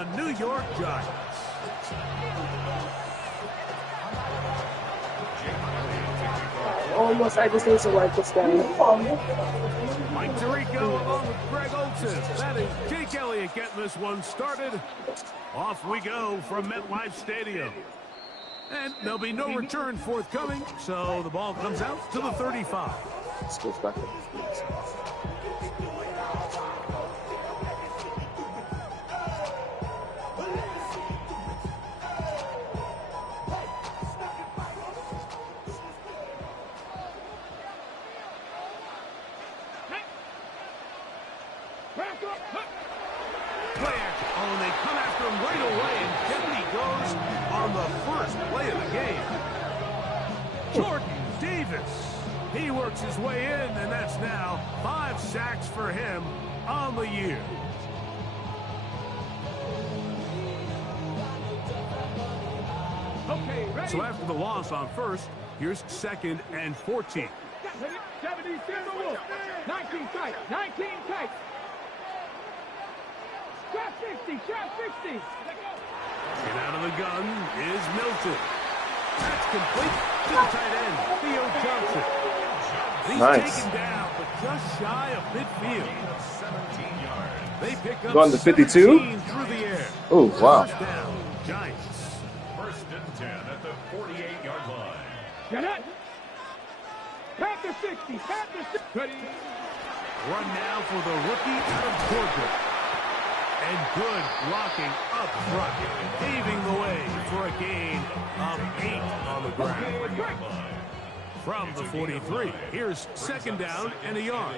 the New York Giants. Almost, I just need to wipe this down. Mike Tirico along with Greg Olson. That is Jake Elliott getting this one started. Off we go from MetLife Stadium. And there'll be no return forthcoming, so the ball comes out to the 35. This goes back. They come after him right away, and down he goes on the first play of the game. Jordan Davis. He works his way in, and that's now 5 sacks for him on the year. Okay, ready? So after the loss on first, here's 2nd and 14. 70, 19 tight, 19 tight. Shot 60, shot 60. And out of the gun is Milton. That's complete to the tight end, Theo Johnson. He's taken down, but just shy of midfield. They pick up going to 52? through the air. Oh, wow. First down, Giants. 1st and 10 at the 48-yard line. Get it. Panther 60, Panther 60. Run now for the rookie out of Georgia. And good blocking up front, paving the way for a gain of 8 on the ground. From the 43, here's 2nd down and a yard.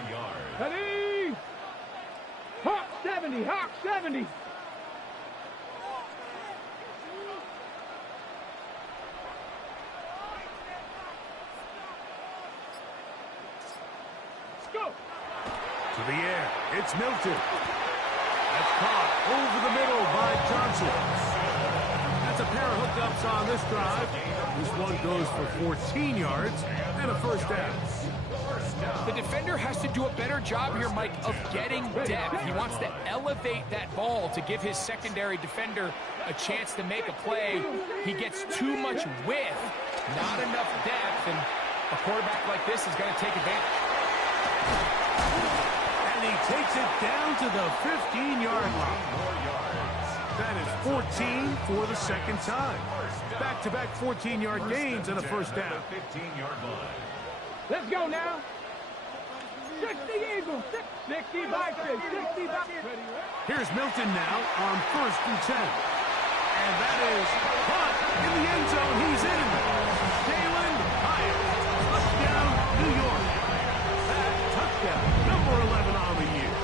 Ready? Hawk 70, Hawk 70. Let's go. To the air, it's Milton. That's caught over the middle by Johnson. That's a pair of hookups on this drive. This one goes for 14 yards and a first down. The defender has to do a better job here, Mike, of getting depth. He wants to elevate that ball to give his secondary defender a chance to make a play. He gets too much width, not enough depth, and a quarterback like this is going to take advantage. And he takes it down to the 15-yard line. That is 14 for the 2nd time. Back-to-back 14-yard gains and a first down. 15-yard line. Let's go now. 60 Eagles. 60 Vikings. 60 Vikings. Here's Milton now on 1st and 10. And that is caught in the end zone. He's in. Jalen Hyatt. Touchdown, New York. That touchdown, number 11 on the year.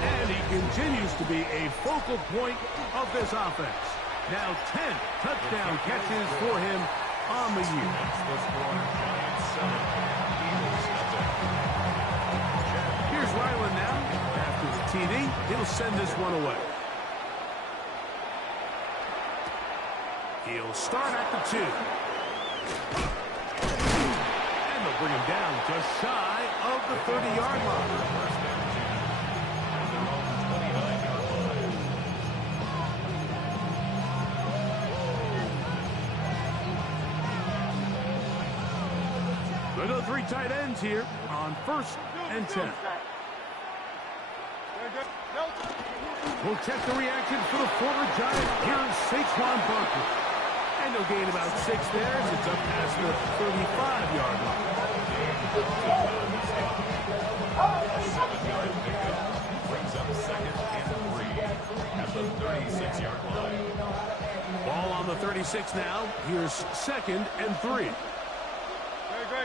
And he continues to be a focal point of this offense. Now 10 touchdown catches for him on the year. Here's Ryland now. After the TD, he'll send this one away. He'll start at the 2. And they'll bring him down just shy of the 30-yard line. Look at the 3 tight ends here on 1st and 10. We'll check the reaction for the former Giant. Here's Saquon Barkley. And he'll gain about 6 there as it's up past the 35-yard line. 7-yard pickup brings up 2nd and 3 at the 36-yard line. Ball on the 36 now. Here's 2nd and 3.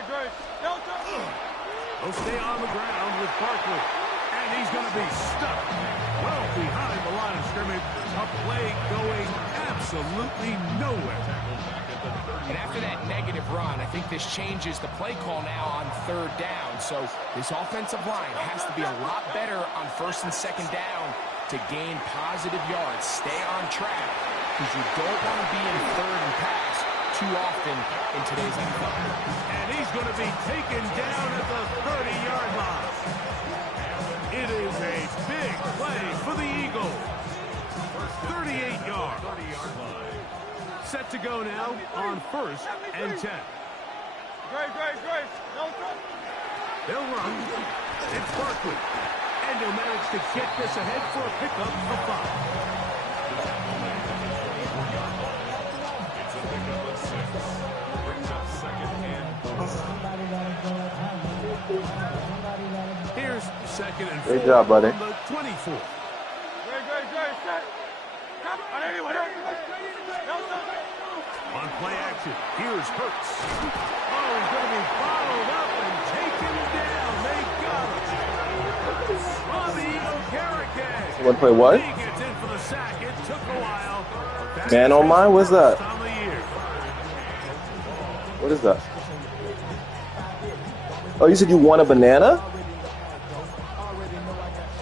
Great. He'll stay on the ground with Barkley. And he's going to be stuck well behind the line of scrimmage. A play going absolutely nowhere. And after that negative run, I think this changes the play call now on 3rd down. So this offensive line has to be a lot better on 1st and 2nd down to gain positive yards. Stay on track because you don't want to be in 3rd and pass too often in today's NFL. And he's going to be taken down at the 30-yard line. It is a big play for the Eagles. 38 yards. 30-yard line. Set to go now on 1st and 10. Grace. No trouble. They'll run. It's Barkley. And he'll manage to get this ahead for a pickup of 5. It's a pickup of 6. Brings up 2nd and 4. Here's 2nd and 4. Great job, buddy. On the 24. Grace, set. Come on, anyone. On play action, here's Hurts. Oh, he's going to be followed up and taken down. They got him. Bobby Okereke. Want to play what? He gets in for the sack. It took a while. That's Man on mine? What's that? time of the year. What is that? Oh, you said you want a banana?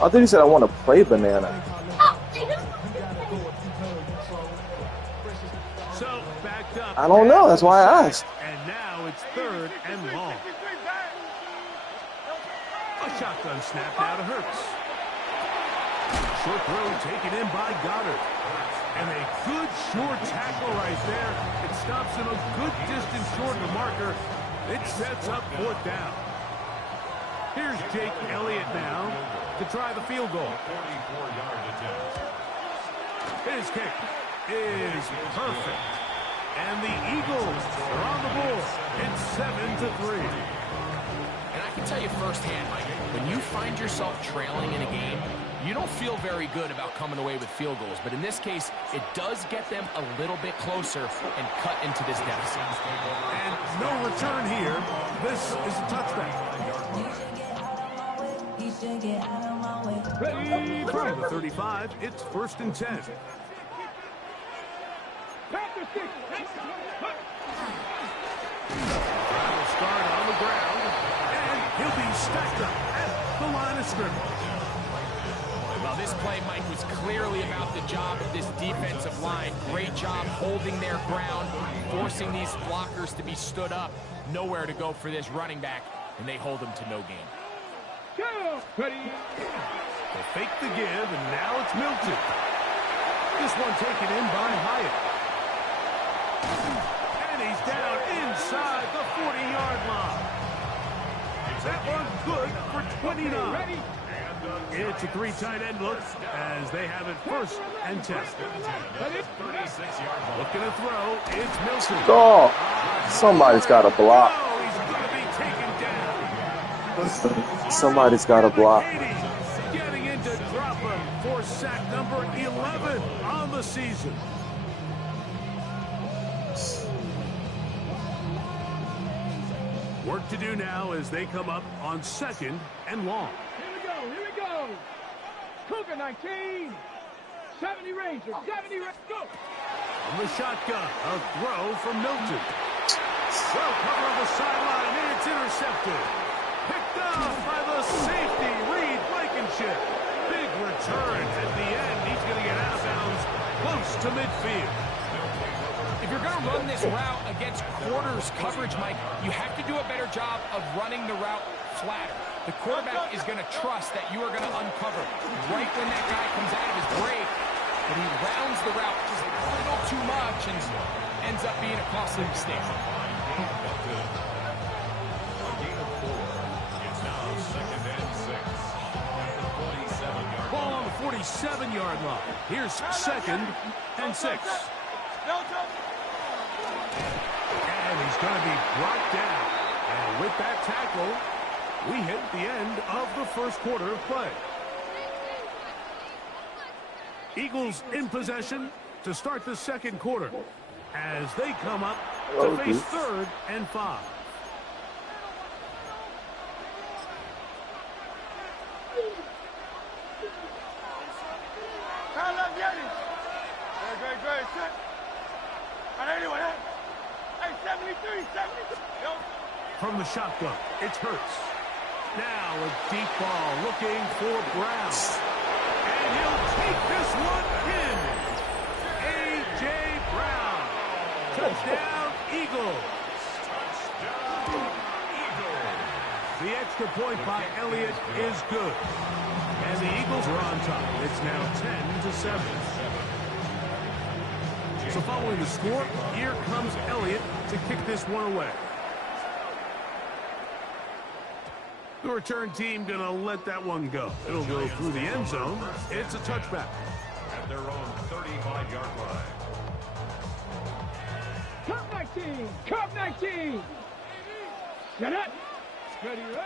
I thought you said I want to play banana. So, backed up. I don't know. That's why I asked. And now it's 3rd and long. A shotgun snap now to Hurts. Short throw taken in by Goddard. And a good short tackle right there. It stops him a good distance short of the marker. It sets up 4th down. Here's Jake Elliott now to try the field goal. 44-yard attempt. His kick is perfect. And the Eagles are on the board. It's 7-3. And I can tell you firsthand, Mike, when you find yourself trailing in a game, you don't feel very good about coming away with field goals. But in this case, it does get them a little bit closer and cut into this deficit. And no return here. This is a touchback. Ready from the 35. It's 1st and 10. Will start on the ground, and he'll be stacked up at the line of scrimmage. Well, this play, Mike, was clearly about the job of this defensive line. Great job holding their ground, forcing these blockers to be stood up. Nowhere to go for this running back, and they hold him to no gain. Ready. They fake the give, and now it's Milton. This one taken in by Hyatt. And he's down inside the 40-yard line. That one good for 29. Ready. It's a 3 tight end look as they have it 1st and 10. 36-yard line. Looking to throw. It's Milton. Oh, somebody's got a block. Oh, he's going to be taken down. Somebody's got a block. Getting in to drop him for sack number 11 on the season. Work to do now as they come up on 2nd and long. Here we go. Cougar 19. 70 Rangers. 70 Rangers. Go. On the shotgun, a throw from Milton. Well cover of the sideline, and it's intercepted. Picked off by the safety, Reed Blankenship. Big return at the end. He's going to get out of bounds close to midfield. If you're going to run this route against quarters coverage, Mike, you have to do a better job of running the route flatter. The quarterback is going to trust that you are going to uncover right when that guy comes out of his break, but he rounds the route just a little too much and ends up being a costly mistake. Ball on the 47-yard line. Here's 2nd and 6. And he's going to be brought down. And with that tackle, we hit the end of the 1st quarter of play. Eagles in possession to start the 2nd quarter as they come up to face 3rd and 5. Great. Set. And anyway, hey, 73. From the shotgun, it's Hurts. Now a deep ball looking for Brown. And he'll take this one in. A.J. Brown. Touchdown, Eagles. The extra point by Elliott is good. And the Eagles are on top. It's now 10-7. So following the score, here comes Elliott to kick this one away. The return team going to let that one go. It'll go through the end zone. It's a touchback. At their own 35-yard line. Cup 19. Cup 19. Get it. Ready, ready.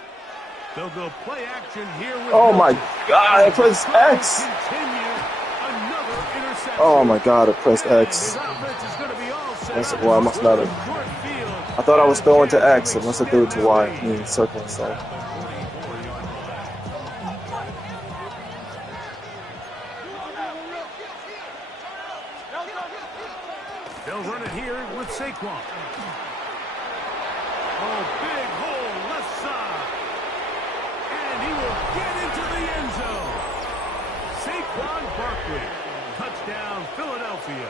They'll go play action here with Oh my Milton. God, I pressed X. Continue another interception. Oh my God, I pressed And X. his offense is going to be all set That's, up well, I must not have. short field. I thought I was throwing to X. I must have threw it to Y. I mean, circling, so. They'll run it here with Saquon. Oh, big hole left side. And he will get into the end zone. Saquon Barkley. Touchdown, Philadelphia.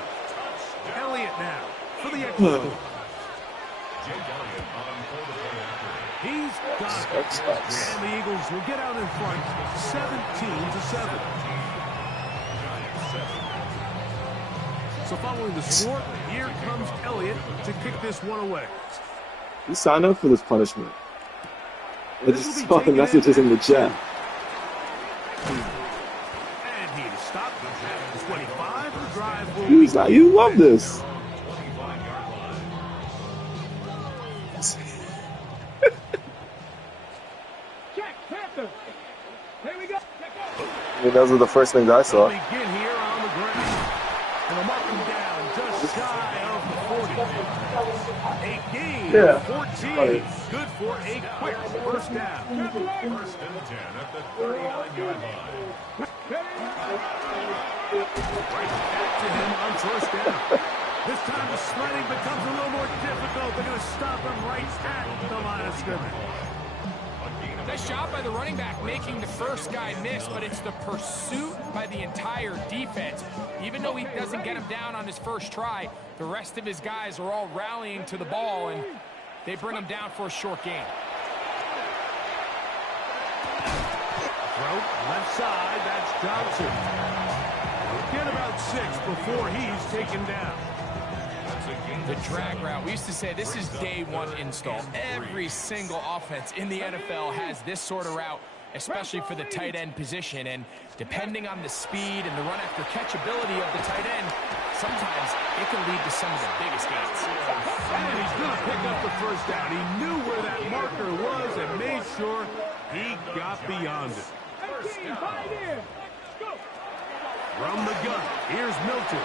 Elliott now for the extra point. Jake Elliott on for the play after. He's got it. And the Eagles will get out in front 17-7. So following the score, here comes Elliott to kick this one away. You signed up for this punishment. I just saw the messages in the chat. And he stopped at 25. The drive will Jeez, now you love this. Check. Panther. Here we go. Check out. I mean, those are the first things I saw. begin here on the ground. And they'll mark him down just shy of the 40. A gain Yeah. of 14. Good for a quick first down. First and 10 at the 39-yard line. Right back to him on first down. This time the sliding becomes a little more difficult. They're going to stop him right at the line of scrimmage. Nice job by the running back making the first guy miss, but it's the pursuit by the entire defense. Even though he doesn't get him down on his first try, the rest of his guys are all rallying to the ball, and they bring him down for a short gain. Throw left side, that's Johnson. Get about 6 before he's taken down. The drag route. We used to say this is day one install. Every single offense in the NFL has this sort of route, especially for the tight end position. And depending on the speed and the run after catch ability of the tight end, sometimes it can lead to some of the biggest gains. And he's going to pick up the first down. He knew where that marker was and made sure he got beyond it. 18. 5 in. Go. From the gun, here's Milton.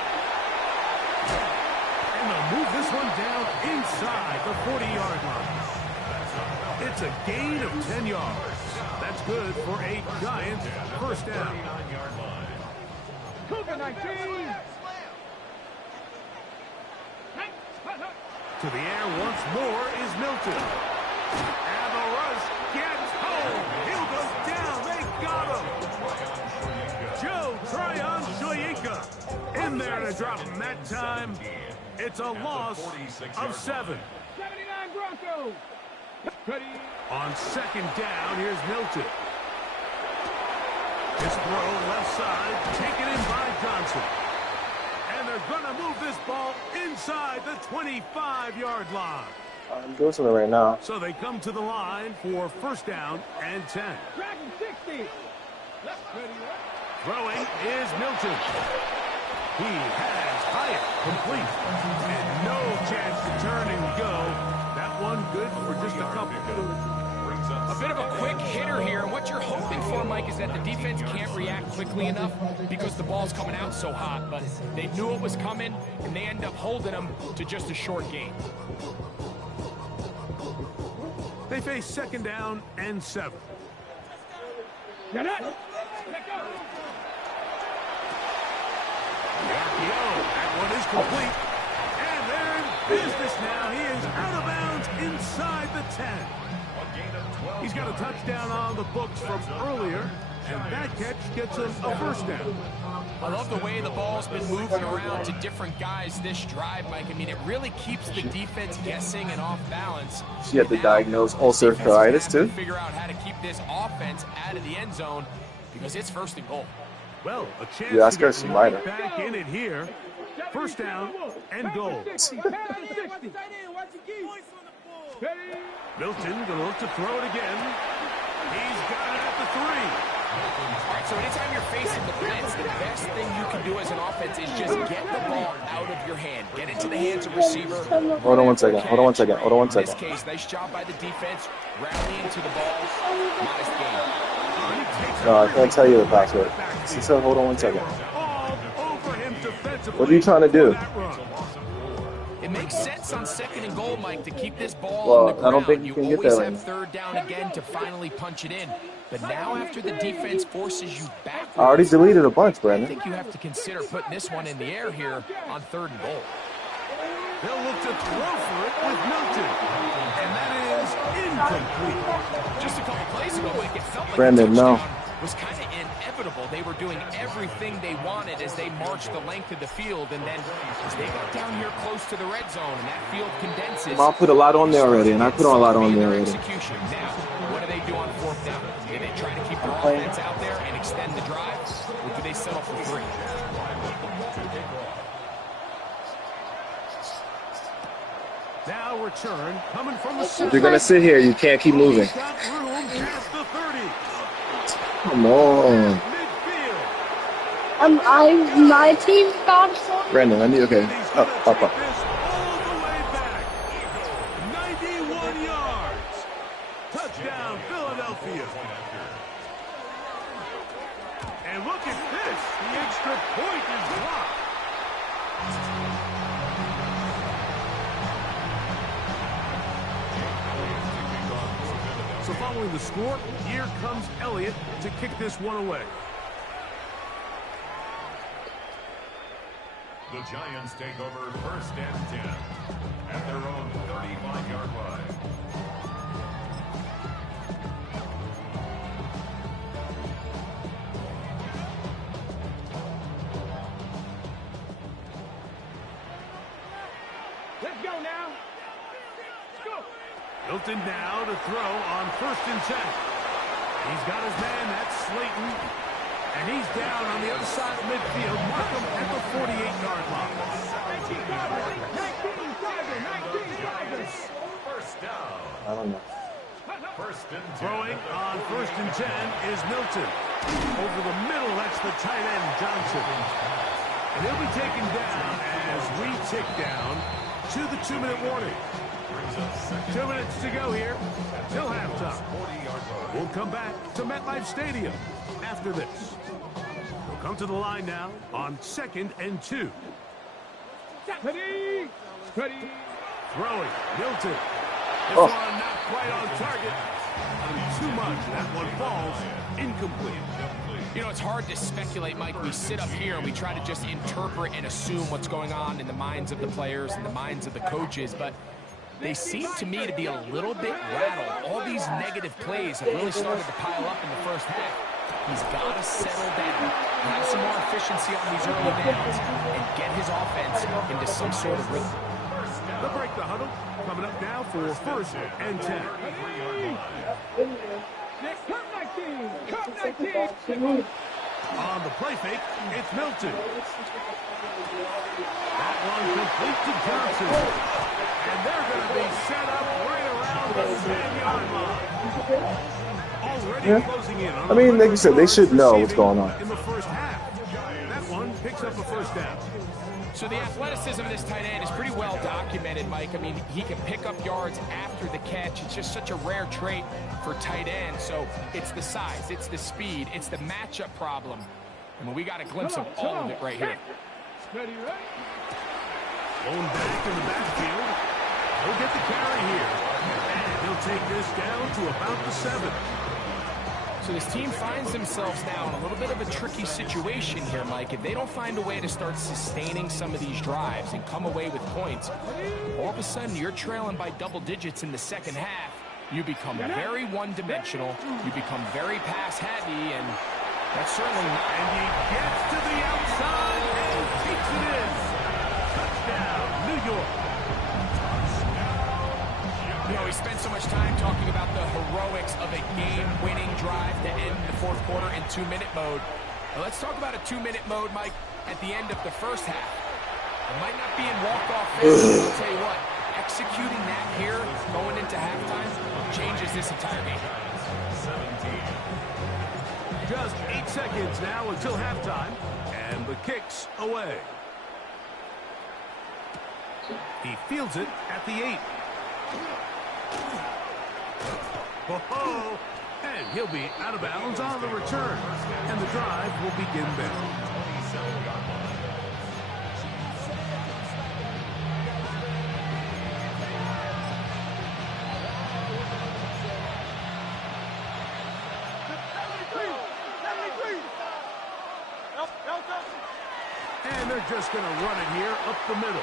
And they'll move this one down inside the 40-yard line. It's a gain of 10 yards. That's good for a Giants first down. Cougar 19. To the air once more is Milton. And the rush gets home. He'll go down. They got him. Joe Tryon Shoyinka in there to drop him that time. It's a loss of 7. 79 Broncos. Ready. On second down, here's Milton. His throw left side, taken in by Johnson. And they're going to move this ball inside the 25-yard line. I'm doing something right now. So they come to the line for first down and 10. Dragon 60. Ready. Throwing is Milton. He has Hyatt complete. And no chance to turn and go. That one good for just a couple. A bit of a quick hitter here. And what you're hoping for, Mike, is that the defense can't react quickly enough because the ball's coming out so hot. But they knew it was coming, and they end up holding them to just a short gain. They face second down and 7. Get it. Let go. That one is complete. And they're in business now. He is out of bounds inside the 10. He's got a touchdown on the books from earlier, and that catch gets him a first down. I love the way the ball's been moving around to different guys this drive, Mike. I mean, it really keeps the defense guessing and off balance. She had to diagnose ulcerative colitis too. Figure out how to keep this offense out of the end zone because it's first and goal. Well, a chance You ask to her, get she might right have. back in it here. First down and goal. Milton going to look to throw it again. He's got it at the 3. All right, so anytime you're facing the blitz, the best thing you can do as an offense is just get the ball out of your hand. Get it to the hands of receiver. Hold on one second. Hold on one second. Hold on one In second. this case, nice job by the defense, rallying to the ball. Modest game. No, I can't tell you the password. She said, hold on one second. All over him defensively. What are you trying to do? It makes sense on 2nd and goal, Mike, to keep this ball Well, on the ground. I don't think you can get always that have right 3rd down again to finally punch it in. But now after the defense forces you backwards, I already deleted a bunch, I Brandon. think you have to consider putting this one in the air here on 3rd and goal. They'll look to throw for it with Milton. And that is incomplete. Just a couple plays ago, Mike, it felt like Brandon, the no. touchdown was kind of inevitable. They were doing everything they wanted as they marched the length of the field, and then as they got down here close to the red zone and that field condenses. I'll put a lot on there already, and I put on a lot on there already. Execution. Now, what do they do on 4th down? Do they try to keep their offense out there and extend the drive, or do they settle for 3? Now return coming from the If center. you're going to sit here, you can't keep moving. He's got room past the 30. Come on. Midfield. My team got some. Brandon, I need, okay. He's Up, gonna up, take up. this all the way back. 91 yards. Touchdown, Philadelphia. And look at this. The extra point is blocked. So following the score, here comes Elliott to kick this one away. The Giants take over 1st and 10 at their own 35-yard line. Let's go now. Let's go. Milton now to throw on 1st and 10. He's got his man, that's Slayton. And he's down on the other side of midfield. Mark him at the 48-yard line. 19 First down. I don't know. 1st and 10. Throwing on 1st and 10 is Milton. Over the middle, that's the tight end, Johnson. And he'll be taken down as we tick down to the 2-minute warning. 2 minutes to go here till halftime. We'll come back to MetLife Stadium after this. We'll come to the line now on 2nd and 2. Ready? Ready? Throwing, Milton. This Oh. one not quite on target. Too much. That one falls incomplete. You know, it's hard to speculate, Mike. We sit up here and we try to just interpret and assume what's going on in the minds of the players and the minds of the coaches, but they seem to me to be a little bit rattled. All these negative plays have really started to pile up in the first half. He's got to settle down, have some more efficiency on these early downs, and get his offense into some sort of rhythm. They'll break the huddle. Coming up now for 1st and 10. Come 19. Come 19. On the play fake, it's Milton. That one complete to Johnson. And they're going to be set up right around the 10-yard line. Already closing in on I mean, like you said, they should know what's going on. in the first half. That one picks up a 1st down. So the athleticism of this tight end is pretty well documented, Mike. I mean, he can pick up yards after the catch. It's just such a rare trait for tight ends. So it's the size, it's the speed, it's the matchup problem. I mean, we got a glimpse of all of it right here. Ready, ready? Blown back in the backfield. He'll get the carry here. And he'll take this down to about the 7. So this team finds themselves now in a little bit of a tricky situation here, Mike. If they don't find a way to start sustaining some of these drives and come away with points, all of a sudden you're trailing by double digits in the second half. You become very one-dimensional. You become very pass-heavy, and that's certainly not... And he gets to the outside and takes it in. Touchdown, New York. You know, we spent so much time talking about the heroics of a game-winning drive to end the fourth quarter in 2-minute mode. Now let's talk about a 2-minute mode, Mike, at the end of the first half. It might not be in walk-off fashion, but I'll tell you what, executing that here, going into halftime, changes this entire game. Just 8 seconds now until halftime, and the kick's away. He fields it at the 8. Oh, and he'll be out of bounds on the return, and the drive will begin then. And they're just going to run it here up the middle.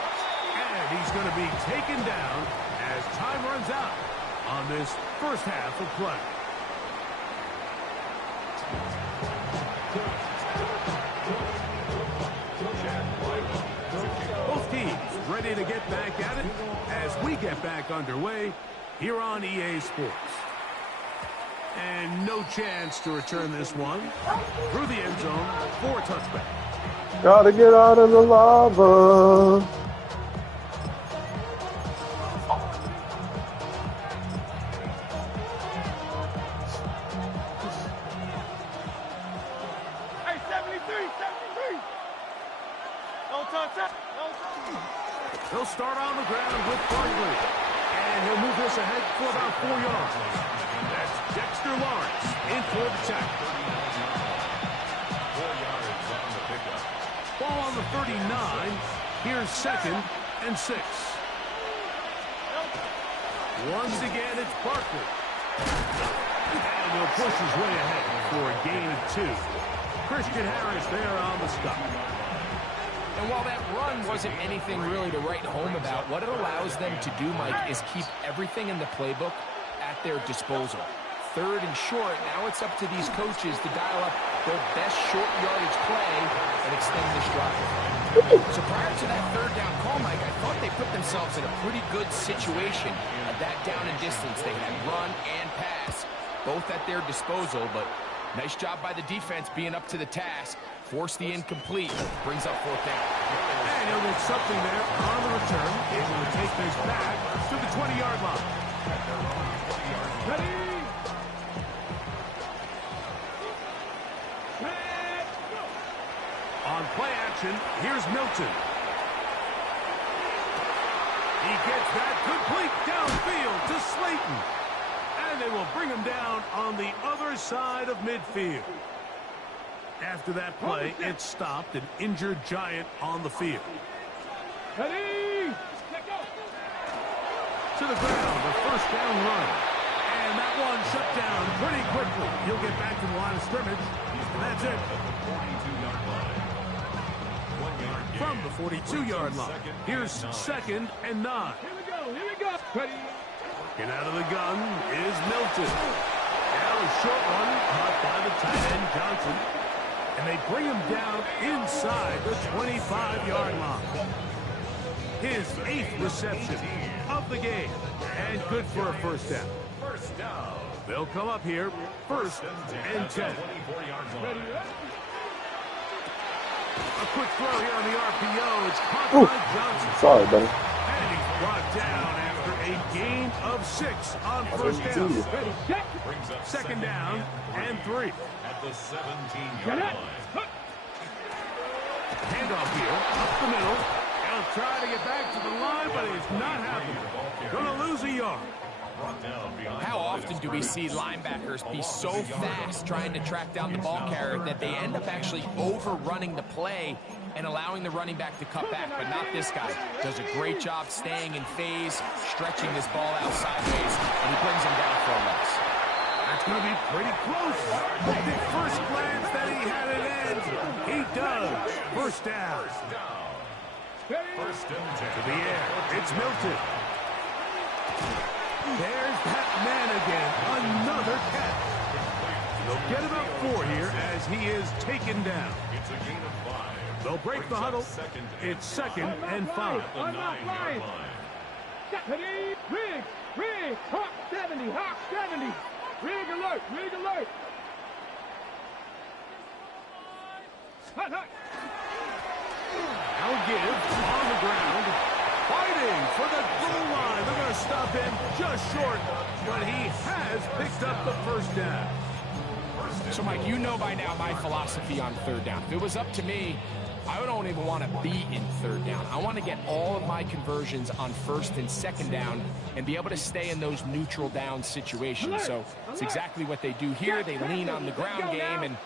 And he's going to be taken down as time runs out on this first half of play. Both teams ready to get back at it as we get back underway here on EA Sports. And no chance to return this one through the end zone for a touchback. Gotta get out of the lava. Hey, 73. No touch. They'll start on the ground with Barkley. And he'll move this ahead for about 4 yards. That's Dexter Lawrence in for the tackle. 4 yards on the pickup. Ball on the 39. Here's 2nd and 6. Once again, it's Barkley. And he'll push his way ahead for a gain of 2. Christian Harris there on the stop. And while that run wasn't anything really to write home about, what it allows them to do, Mike, is keep everything in the playbook at their disposal. 3rd and short, now it's up to these coaches to dial up their best short yardage play and extend this drive. So prior to that 3rd down call, Mike, I thought they put themselves in a pretty good situation at that down and distance. They had run and pass, both at their disposal, but nice job by the defense being up to the task. Force the incomplete, brings up 4th down. And he'll get something there on the return. Able to take this back to the 20-yard line. Ready? On play action, here's Milton. He gets that complete downfield to Slayton. And they will bring him down on the other side of midfield. After that play, it stopped an injured Giant on the field. Ready? To the ground, the 1st down run. And that one shut down pretty quickly. He'll get back to the line of scrimmage. And that's it. From the 42-yard line, here's 2nd and 9. Here we go. Ready? Get out of the gun is Milton. Now a short one caught by the tight end Johnson. And they bring him down inside the 25-yard line. His 8th reception of the game. And good for a 1st down. First down. They'll come up here, 1st and 10. 24-yard line. A quick throw here on the RPO. It's caught by Johnson. Sorry, buddy. And he's brought down after a gain of 6 on 1st down. Ready? Check. Brings up 2nd down and 3. at the 17-yard line. Handoff here, up the middle. He'll try to get back to the line, but it's not happening. Gonna lose a yard. How often do we see linebackers be so fast trying to track down the ball carrier that they end up actually overrunning the play and allowing the running back to cut back, but not this guy. Does a great job staying in phase, stretching this ball out sideways, and he brings him down for a loss. That's going to be pretty close. At first glance that he had it in, he does. 1st down. First and 10. To the air, it's Milton. There's that man again, another catch. They'll get about 4 here as he is taken down. It's a gain of 5. They'll break the huddle. It's 2nd and 5. The 9-yard line. Ready? Rig, Hawk 70, Hawk 70. Rig alert. Hot. Now give on the the ground. Fighting for the goal line. They're going to stop him just short, but he has picked up the first down. So, Mike, you know by now my philosophy on third down. If it was up to me, I don't even want to be in third down. I want to get all of my conversions on first and second down and be able to stay in those neutral down situations. So it's exactly what they do here. They lean on the ground game and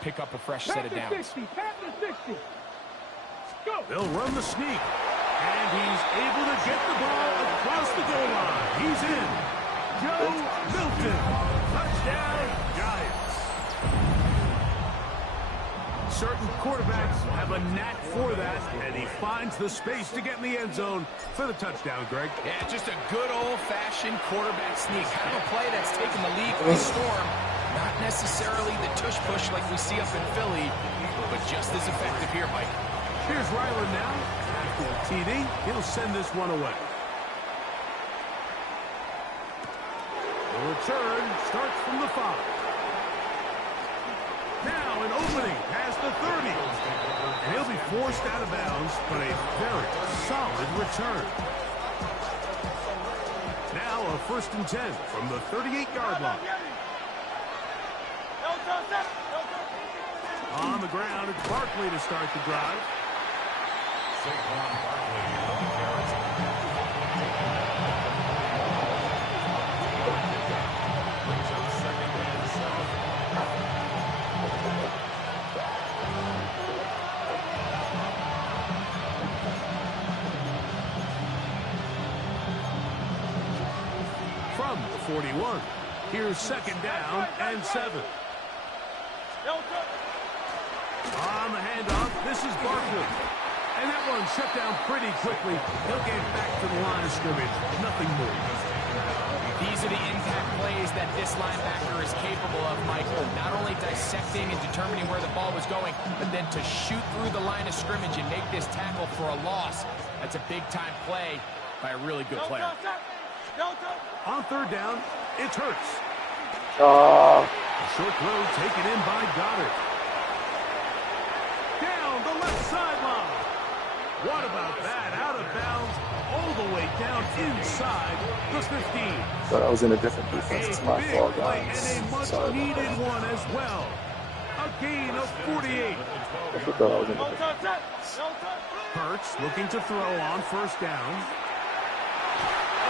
pick up a fresh set of downs. 60. Go. They'll run the sneak, and he's able to get the ball across the goal line. He's in. Joe Milton. Touchdown, Giants. Certain quarterbacks have a knack for that, and he finds the space to get in the end zone for the touchdown, Greg. Yeah, just a good old-fashioned quarterback sneak. Kind of a play that's taken the league by storm. Not necessarily the tush-push like we see up in Philly, but just as effective here, Mike. Here's Ryland now. After the TD, he'll send this one away. The return starts from the 5. Now an opening past the 30. And he'll be forced out of bounds, but a very solid return. Now a 1st and 10 from the 38-yard line. On the ground, it's Barkley to start the drive. Saquon Barkley on the carry. Brings up 2nd and 7. From the 41, here's 2nd down and 7. On the handoff, this is Barkley. And that one shut down pretty quickly. He'll get back to the line of scrimmage. Nothing more. These are the impact plays that this linebacker is capable of, Michael. Not only dissecting and determining where the ball was going, but then to shoot through the line of scrimmage and make this tackle for a loss. That's a big-time play by a really good player. On 3rd down, it's Hurts. Short throw taken in by Goddard. Down the left sideline. What about that? Out of bounds, all the way down inside the 15. Thought I was in a different defense. It's my fault, And guys. a much-needed one as well. A gain of 48. I thought I was in a different defense. Hurts looking to throw on 1st down.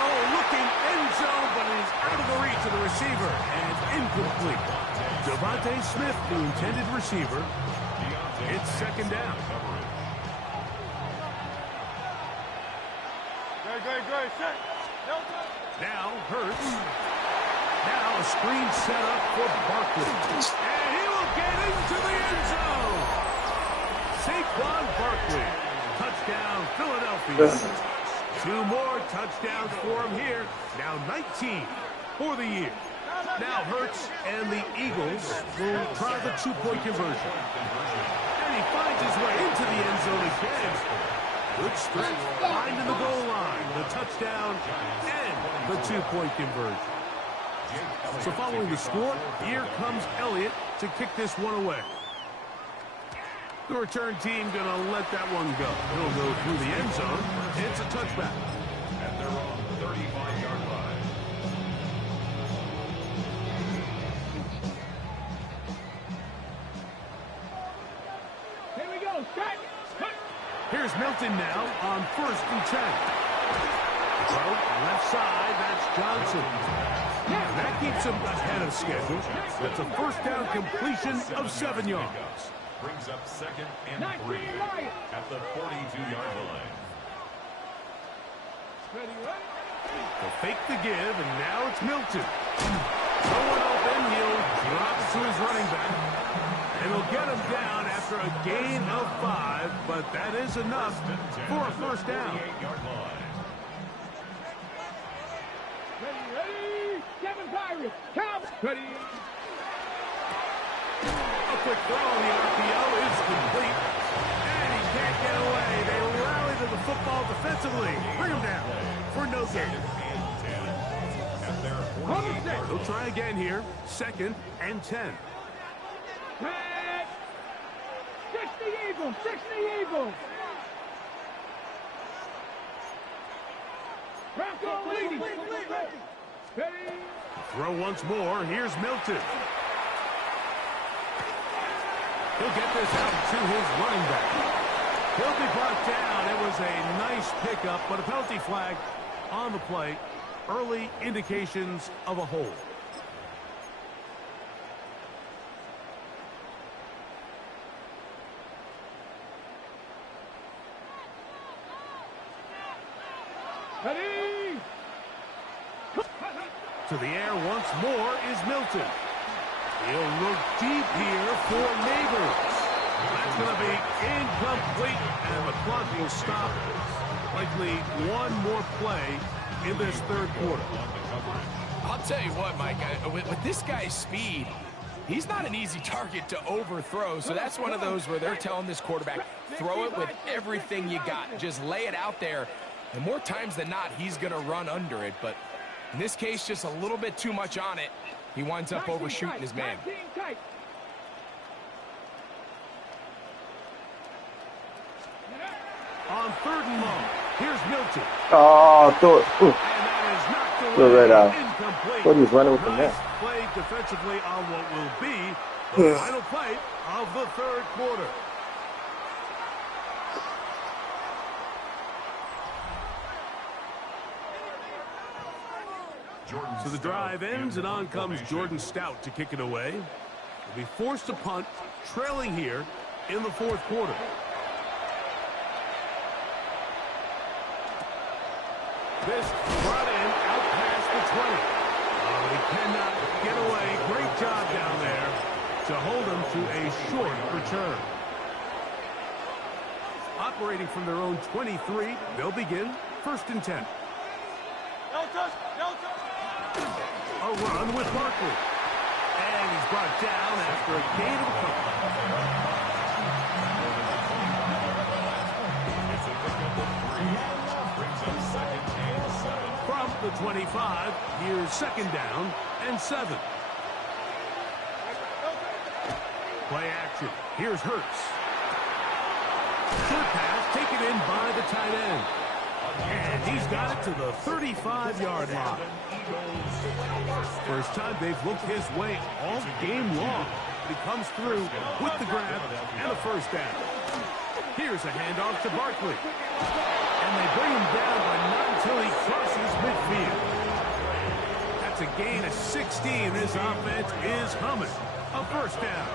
Oh, looking end zone, but it is out of the reach of the receiver and incomplete. Devontae Smith, the intended receiver. It's 2nd down. Now Hurts. Now a screen set up for Barkley. And he will get into the end zone. Saquon Barkley. Touchdown, Philadelphia. 2 more touchdowns for him here. Now 19 for the year. Now Hurts and the Eagles will try the 2-point conversion. And he finds his way into the end zone again. Good stretch, finding the goal line, the touchdown, and the 2-point conversion. So following the score, here comes Elliott to kick this one away. The return team going to let that one go. He'll go through the end zone. It's a touchback. At their own 35-yard line. Here we go. Set. Here's Milton now on 1st and 10. So, left side, that's Johnson. And that keeps him ahead of schedule. That's a 1st down completion of 7 yards. Brings up 2nd and 3 at the 42-yard line. They'll fake the give, and now it's Milton. No one open, he'll drop it to his running back. And he'll get him down after a gain of 5, but that is enough for a 1st down. Ready. Kevin Pirates. Count. Ready. A quick throw on the RPO is complete. And he can't get away. They rally to the football defensively. Bring him down for no gain. They'll try again here. 2nd and 10. 60 Eagles. 60 Eagles. Throw once more. Here's Milton. He'll get this out to his running back. He'll be brought down. It was a nice pickup, but a penalty flag on the play. Early indications of a hold. Ready? To the air once more is Milton. He'll look deep here for Neighbors. That's going to be incomplete, and the clock will stop. Likely one more play in this third quarter. I'll tell you what, Mike, with this guy's speed, he's not an easy target to overthrow. So that's one of those where they're telling this quarterback, throw it with everything you got. Just lay it out there. And more times than not, he's going to run under it. But in this case, just a little bit too much on it. He winds up overshooting his man. On third and long, here's Milton. Oh, throw it. And that is knocked Throw it away. right out. Incomplete. Thought he was running with the Nice net. play defensively on what will be the final play of the third quarter. So the drive ends, and on comes Jordan Stout to kick it away. He'll be forced to punt, trailing here in the fourth quarter. This brought in out past the 20. But he cannot get away. Great job down there to hold him to a short return. Operating from their own 23, they'll begin first and 10. A run with Barkley. And he's brought down after a gain of a couple. It's a pickup of 3. Brings up second and 7. From the 25, here's second down and 7. Play action. Here's Hurts. Short pass taken in by the tight end. And he's got it to the 35-yard line. First time they've looked his way all game long. He comes through with the grab and a first down. Here's a handoff to Barkley. And they bring him down, but not until he crosses midfield. That's a gain of 16. This offense is humming. A first down.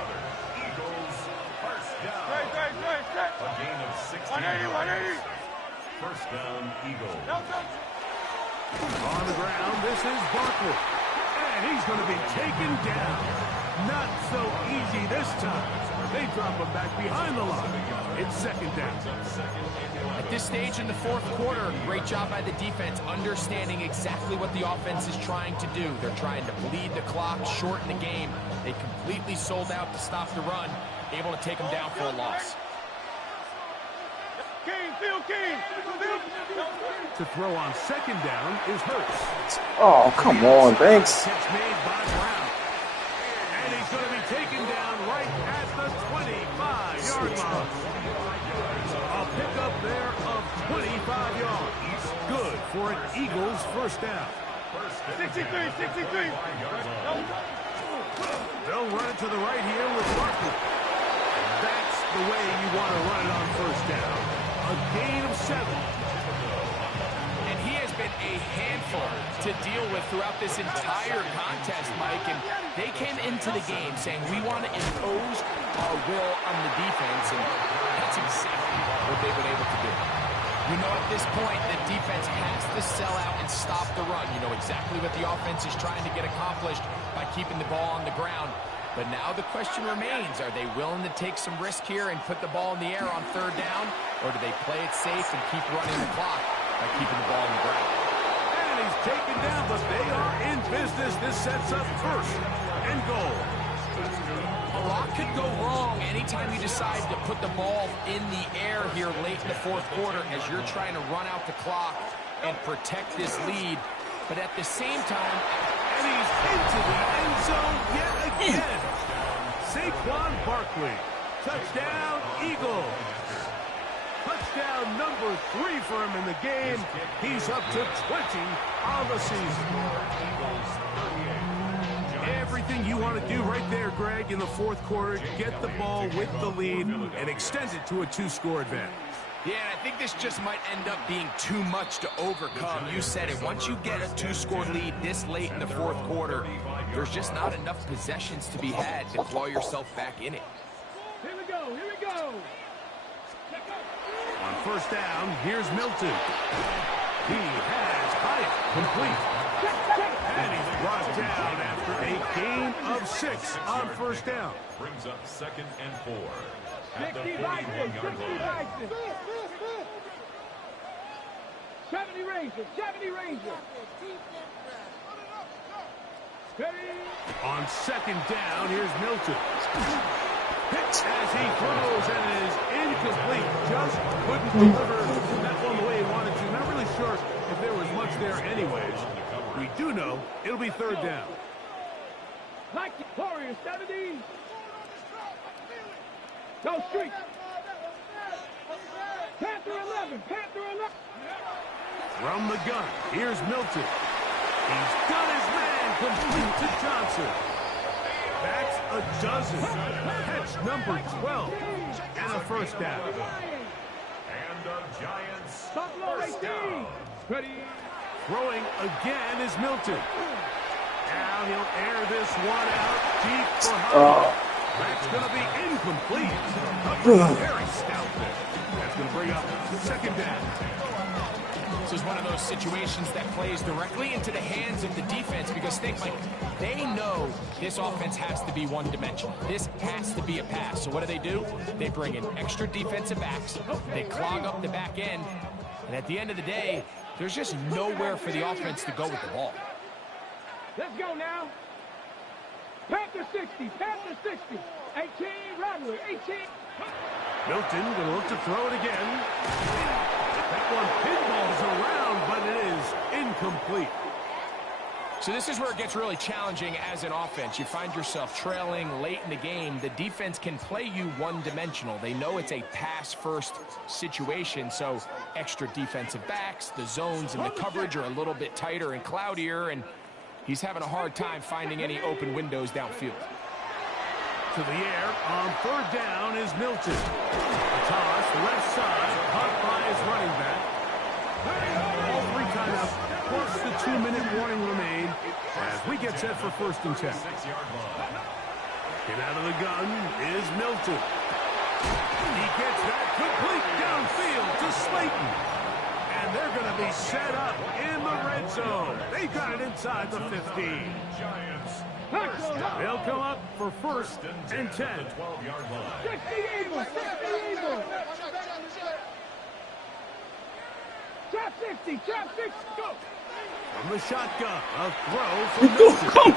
Eagles, first down. A gain of 16. 180. First down, Eagles. On the ground, this is Barkley. And he's going to be taken down. Not so easy this time. They drop him back behind the line. It's second down. At this stage in the fourth quarter, great job by the defense, understanding exactly what the offense is trying to do. They're trying to bleed the clock, shorten the game. They completely sold out to stop the run, able to take them down for a loss. To throw on second down is Hurts. Oh, come on, thanks. Catch made by Brown. And he's going to be taken down right at the 25-yard line. A pickup there of 25 yards. Good for an Eagles first down. 63. They'll run it to the right here with Barkley. That's the way you want to run it on first down. A gain of 7. And he has been a handful to deal with throughout this entire contest, Mike. And they came into the game saying, we want to impose our will on the defense. And that's exactly what they've been able to do. You know, at this point, the defense has to sell out and stop the run. You know exactly what the offense is trying to get accomplished by keeping the ball on the ground. But now the question remains, are they willing to take some risk here and put the ball in the air on third down? Or do they play it safe and keep running the clock by keeping the ball on the ground? And he's taken down, but they are in business. This sets up first and goal. A lot could go wrong anytime you decide to put the ball in the air here late in the fourth quarter as you're trying to run out the clock and protect this lead. But at the same time, And he's into the end zone yet again. Saquon Barkley. Touchdown, Eagles. Touchdown. touchdown number 3 for him in the game. He's up to 20 on the season. Everything you want to do right there, Greg, in the fourth quarter, get the ball with the lead and extend it to a 2-score advantage. Yeah, and I think this just might end up being too much to overcome. You said it. Once you get a 2-score lead this late in the fourth quarter, there's just not enough possessions to be had to claw yourself back in it. Here we go, here we go. On first down, here's Milton. He has Hyatt complete. And he's brought down after a gain of 6 on first down. Brings up 2nd and 4. At the 60 Bison, 41-yard 60 line. Bison. 70 Rangers, 70 Rangers. Steady. On second down, here's Milton. Pitch as he throws, and it is incomplete. Just couldn't deliver that one the way he wanted to. Not really sure if there was much there anyways. We do know it'll be third down. Like Warriors, 70. Go streak. Panther 11, Panther 11. From the gun, here's Milton. He's got his man complete to Johnson. That's a dozen. Catch number 12. And a first down. And the Giants Buffalo first 18. down. Ready. Throwing again is Milton. Now he'll air this one out deep for Howard. That's going to be incomplete. Very stout there. That's going to bring up second down. This is one of those situations that plays directly into the hands of the defense because think, like, they know this offense has to be one-dimensional. This has to be a pass. So what do? They bring in extra defensive backs. They clog up the back end. And at the end of the day, there's just nowhere for the offense to go with the ball. Let's go now. Panther 60, Panther 60. 18, Rattler, 18. Milton going to look to throw it again. That one pinballs around, but it is incomplete. So this is where it gets really challenging as an offense. You find yourself trailing late in the game. The defense can play you one-dimensional. They know it's a pass-first situation, so extra defensive backs, the zones and the coverage are a little bit tighter and cloudier, and he's having a hard time finding any open windows downfield. To the air on third down is Milton. A toss left side, caught by his running back. All 3 timeouts plus the 2-minute warning remain as we get set for first and 10. 6-yard line. Get out of the gun is Milton. He gets that complete downfield to Slayton. And they're going to be set up in the red zone. They got it inside the 15. Giants They'll come up for first and 10. 12-yard line. 60 Eagles, 60 Eagles. Trap 60, trap 60, go. From the shotgun, a throw from Milton.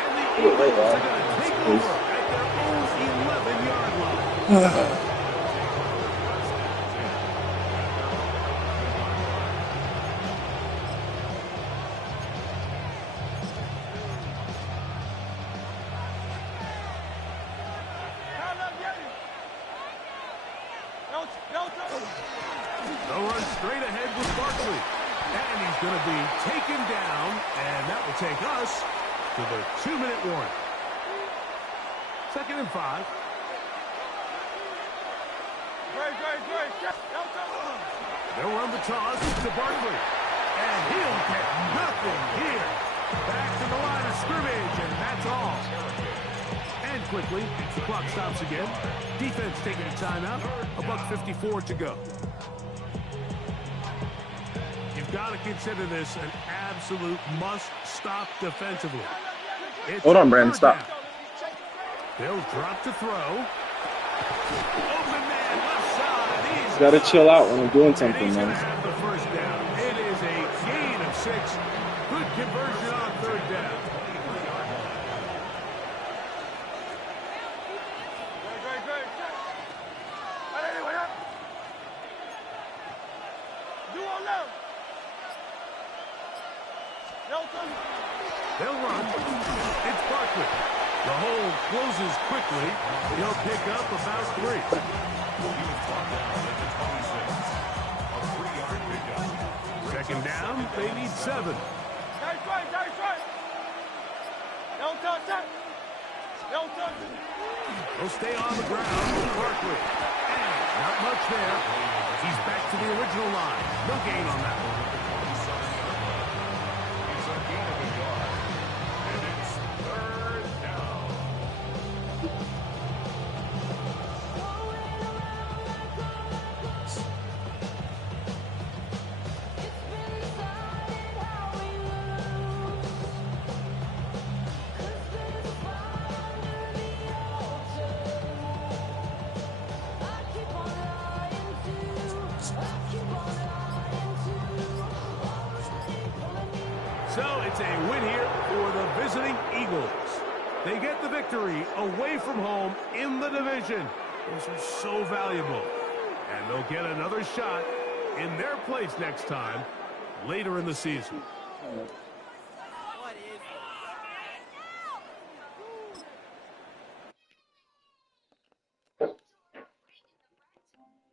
And the Eagles are going to take over at their own 11-yard line. They'll run straight ahead with Barkley. And he's going to be taken down, and that will take us to the 2-minute warning. 2nd and 5. They'll run the toss to Barkley. And he'll get nothing here. Back to the line of scrimmage, and that's all. And quickly, the clock stops again. Defense taking a timeout. $1:54 to go. You've got to consider this an absolute must-stop defensively. It's Hold on, Brandon, stop. down. They'll drop to throw. Open man, left side. He's Gotta chill out when I'm doing and something, he's going to man. have the first down. It is a gain of 6. Good conversion on third down. They'll run. It's Barkley. The hole closes quickly. He'll pick up about 3. He was brought down at the 26. A 3-yard pickup. Second down, they need 7. Nice right. Don't touch that. Don't touch it. He'll stay on the ground with Barkley. And not much there. He's back to the original line. No gain on that one. It's a gain of a yard. And it's 3rd down. So it's a win here for the visiting Eagles. They get the victory away from home in the division. Those are so valuable. And they'll get another shot in their place next time later in the season.